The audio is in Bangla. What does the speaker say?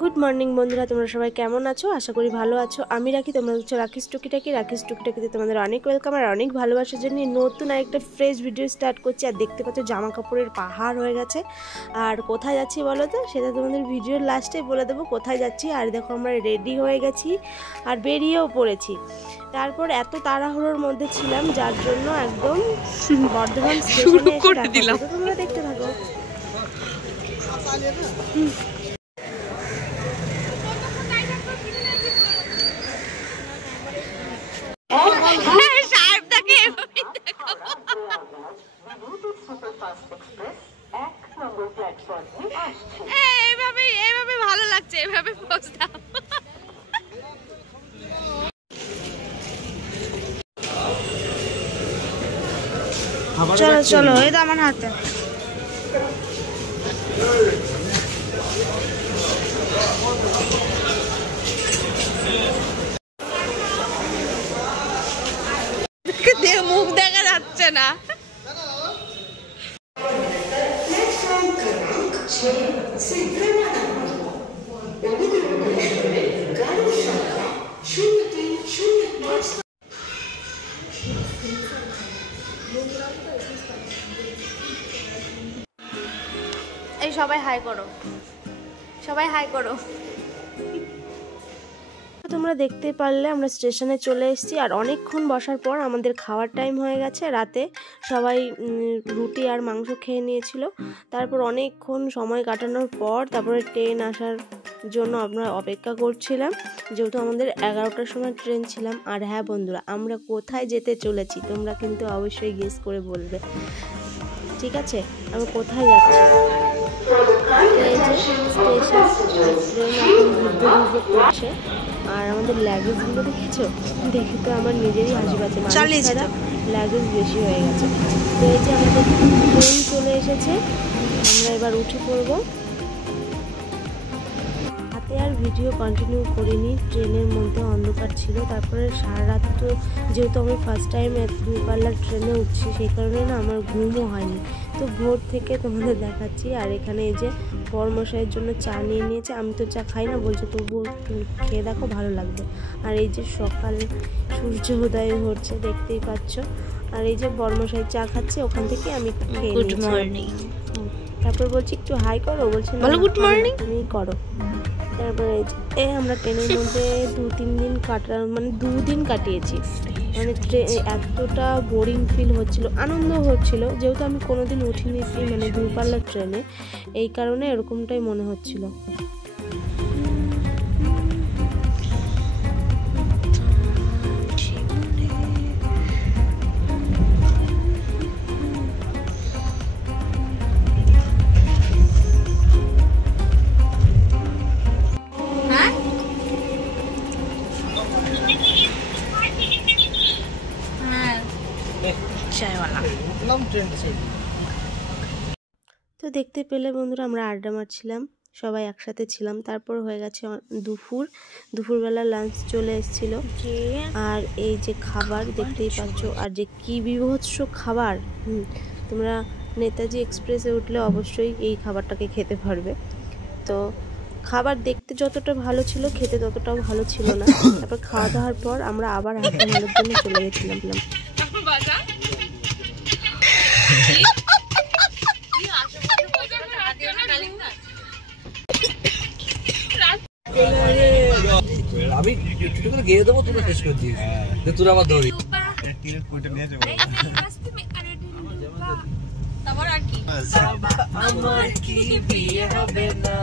গুড মর্নিং বন্ধুরা, তোমরা সবাই কেমন আছো? আশা করি ভালো আছো। আমি রাখি, তোমরা হচ্ছে রাখিস টুকিটাকিতে তোমাদের অনেক ওয়েলকাম আর অনেক ভালোবাসার জন্য নতুন আরেকটা ফ্রেশ ভিডিও স্টার্ট করছি। আর দেখতে পাচ্ছ জামা কাপড়ের পাহাড় হয়ে গেছে। আর কোথায় যাচ্ছি বলো তো, সেটা তোমাদের ভিডিওর লাস্টে বলে দেবো কোথায় যাচ্ছি। আর দেখো আমরা রেডি হয়ে গেছি আর বেরিয়েও পড়েছি। তারপর এত তাড়াহুড়োর মধ্যে ছিলাম যার জন্য একদম বর্ধমান স্টেশনে এসে দিলাম। তোমরা দেখতে থাকো। এইভাবে ভালো লাগছে, এইভাবে পোজ দাও। চলো চলো, এই তো আমার হাতে। মুখ দেখা যাচ্ছে না। এই সবাই হাই করো, সবাই হাই করো। তোমরা দেখতে পারলে আমরা স্টেশনে চলে এসেছি। আর অনেকক্ষণ বসার পর আমাদের খাওয়ার টাইম হয়ে গেছে। রাতে সবাই রুটি আর মাংস খেয়ে নিয়েছিল। তারপর অনেকক্ষণ সময় কাটানোর পর তারপরে ট্রেন আসার জন্য আমরা অপেক্ষা করছিলাম, যেহেতু আমাদের 11টার সময় ট্রেন ছিলাম। আর হ্যাঁ বন্ধুরা, আমরা কোথায় যেতে চলেছি তোমরা কিন্তু অবশ্যই গেস করে বলবে, ঠিক আছে? আমরা কোথায় যাচ্ছি? এই যে স্টেশন, ট্রেন এখন ঘুরতে ঘুরতে করছে। আর আমাদের ল্যাগেজগুলো দেখেছো? দেখে তো আমার নিজেরই হাসি পাচ্ছে, ছাড়া ল্যাগেজ বেশি হয়ে গেছে। তো এই যে আমাদের ট্রেন চলে এসেছে, আমরা এবার উঠে পড়বো। হাতে আর ভিডিও কন্টিনিউ করিনি, ট্রেনের মধ্যে অন্ধকার ছিল। তারপরে সারা রাত তো যেহেতু আমি ফার্স্ট টাইম দূরপাল্লার ট্রেনে উঠছি, সেই কারণে না আমার ঘুমও হয়নি। তো ভোর থেকে তোমাদের দেখাচ্ছি। আর এখানে এই যে বরমশাইয়ের জন্য চা নিয়ে নিয়েছে। আমি তো চা খাই না, বলছে তবুও খেয়ে দেখো, ভালো লাগবে। আর এই যে সকালে সূর্য উদয় হচ্ছে, দেখতেই পাচ্ছ। আর এই যে বরমশাই চা খাচ্ছে, ওখান থেকে আমি খেয়ে গুড মর্নিং। তারপর বলছি একটু হাই করো, বলছে বলো গুড মর্নিং, তুমি করো। তারপরে এই আমরা ট্রেনের মধ্যে 2 দিন কাটিয়েছি। মানে এতটা বোরিং ফিল হচ্ছিল, আনন্দ হচ্ছিল, যেহেতু আমি কোনোদিন উঠিনি মানে দূরপাল্লার ট্রেনে, এই কারণে এরকমটাই মনে হচ্ছিল। তো দেখতে পেলে বন্ধুরা, আমরা আড্ডা মারছিলাম, সবাই একসাথে ছিলাম। তারপর হয়ে গেছে দুপুরবেলা লাঞ্চ চলে এসেছিল। আর এই যে খাবার দেখতেই পাচ্ছ, আর যে কি বিভৎস খাবার। তোমরা নেতাজি এক্সপ্রেসে উঠলে অবশ্যই এই খাবারটাকে খেতে পারবে। তো খাবার দেখতে যতটা ভালো ছিল, খেতে ততটাও ভালো ছিল না। তারপর খাওয়া দাওয়ার পর আমরা আবার আড্ডা মারার জন্য চলে গেছিলাম। আমি একটু করে গিয়ে দেবো, তোরা শেষ করে দিয়েছি, তোরা আবার ধরি। আমার কি বিয়ে হবে না,